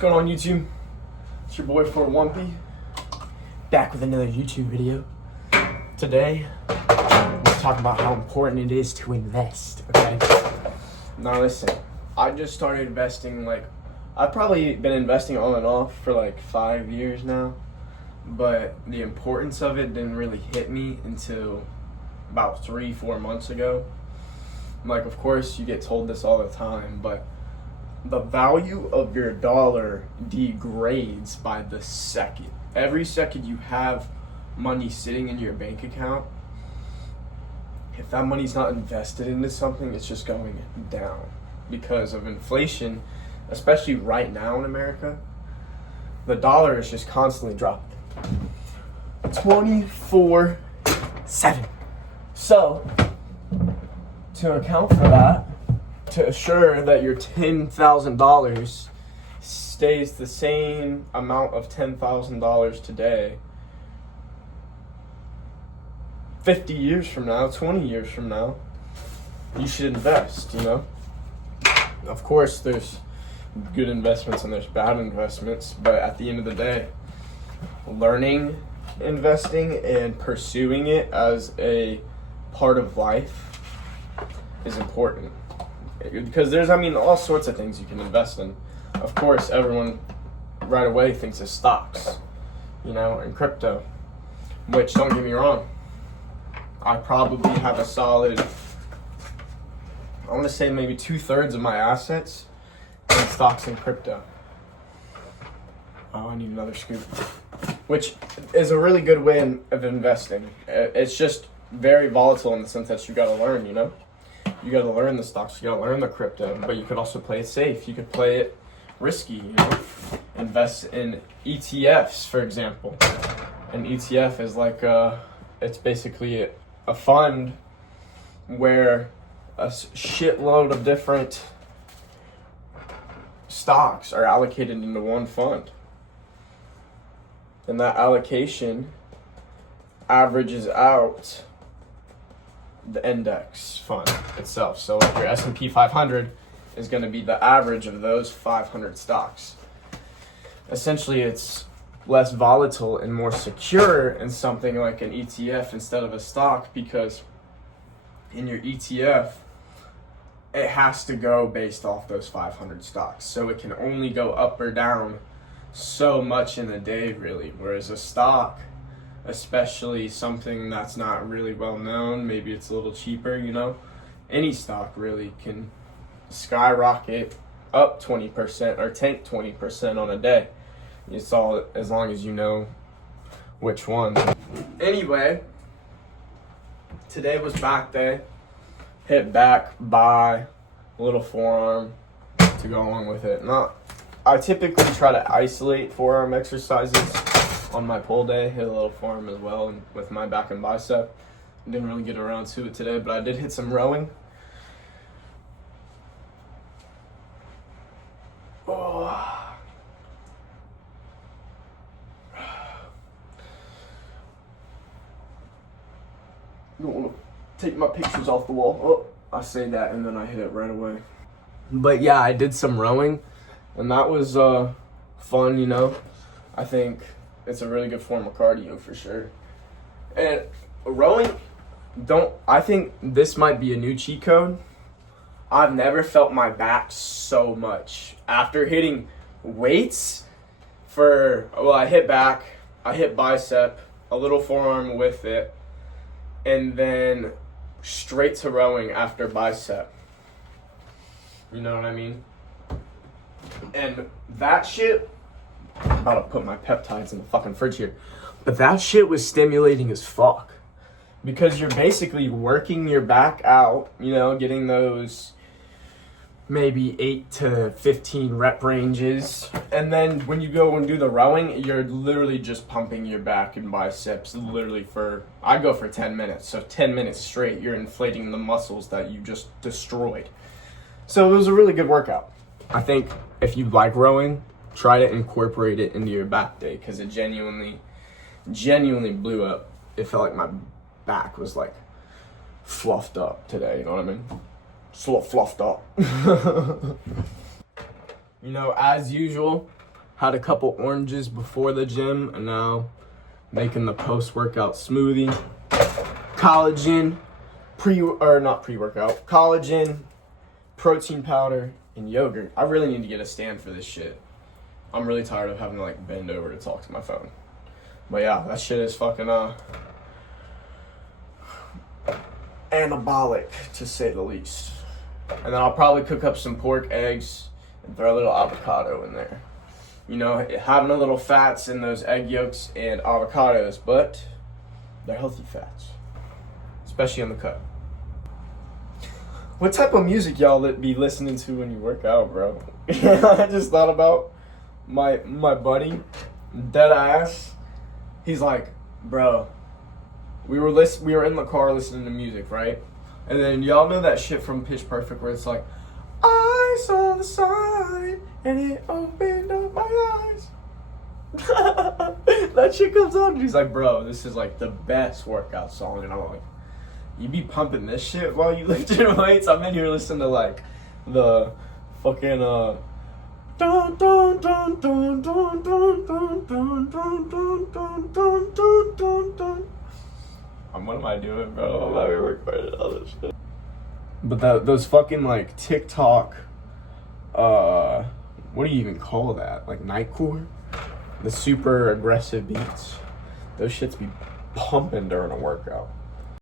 going on, YouTube? It's your boy 4Wumpy, back with another YouTube video. Today, we're talking about how important it is to invest, okay? Now listen, I just started investing, I've probably been investing on and off for 5 years now, but the importance of it didn't really hit me until about 3-4 months ago. Of course, you get told this all the time, but the value of your dollar degrades by the second. Every second you have money sitting in your bank account, if that money's not invested into something, it's just going down because of inflation, especially right now in America. The dollar is just constantly dropping 24/7. So, to account for that, to assure that your $10,000 stays the same amount of $10,000 today, 50 years from now, 20 years from now, you should invest, Of course, there's good investments and there's bad investments, but at the end of the day, learning investing and pursuing it as a part of life is important. Because there's, all sorts of things you can invest in. Of course, everyone right away thinks of stocks, and crypto, which, don't get me wrong, I probably have a solid, I want to say maybe 2/3 of my assets in stocks and crypto. Oh, I need another scoop. Which is a really good way of investing. It's just very volatile in the sense that you got to learn, You got to learn the stocks, you got to learn the crypto, but you could also play it safe. You could play it risky, Invest in ETFs, for example. An ETF is it's basically a fund where a shitload of different stocks are allocated into one fund. And that allocation averages out the index fund itself. So your S&P 500 is going to be the average of those 500 stocks. Essentially, it's less volatile and more secure in something like an ETF instead of a stock, because in your ETF, it has to go based off those 500 stocks. So it can only go up or down so much in a day, really. Whereas a stock, especially something that's not really well known, maybe it's a little cheaper, any stock really can skyrocket up 20% or tank 20% on a day. It's all as long as you know which one. Anyway, today was back day. Hit back, buy, little forearm to go along with it. I typically try to isolate forearm exercises on my pull day, hit a little forearm as well, and with my back and bicep. Didn't really get around to it today, but I did hit some rowing. Oh. Don't want to take my pictures off the wall. Oh, I say that and then I hit it right away. But yeah, I did some rowing, and that was fun, I think it's a really good form of cardio for sure. And rowing, I think this might be a new cheat code. I've never felt my back so much after hitting weights I hit back, I hit bicep, a little forearm with it, and then straight to rowing after bicep. You know what I mean? And that shit, I'm about to put my peptides in the fucking fridge here, but that shit was stimulating as fuck. Because you're basically working your back out, getting those maybe 8 to 15 rep ranges. And then when you go and do the rowing, you're literally just pumping your back and biceps I go for 10 minutes. So 10 minutes straight, you're inflating the muscles that you just destroyed. So it was a really good workout. I think if you like rowing, try to incorporate it into your back day, because it genuinely blew up. It felt like my back was fluffed up today, you know what I mean? Just a little fluffed up. As usual, Had a couple oranges before the gym, and now making the post-workout smoothie. Collagen, collagen, protein powder, and yogurt. I really need to get a stand for this shit. I'm really tired of having to like bend over to talk to my phone. But yeah, that shit is fucking anabolic, to say the least. And then I'll probably cook up some pork, eggs, and throw a little avocado in there. You know, having a little fats in those egg yolks and avocados, but they're healthy fats, especially on the cut. What type of music y'all be listening to when you work out, bro? I just thought about my buddy, dead ass. He's like, bro, we were in the car listening to music, right? And then y'all know that shit from Pitch Perfect where it's like, I saw the sign and it opened up my eyes. That shit comes on and he's like, bro, this is like the best workout song. And I'm like, you be pumping this shit while you lift your weights? I'm in here listening to like the fucking dun dun dun dun dun dun dun dun dun dun dun dun dun dun. What am I doing, bro? I'm not even recording all this shit. But those fucking like TikTok, what do you even call that? Like nightcore? The super aggressive beats. Those shits be pumping during a workout.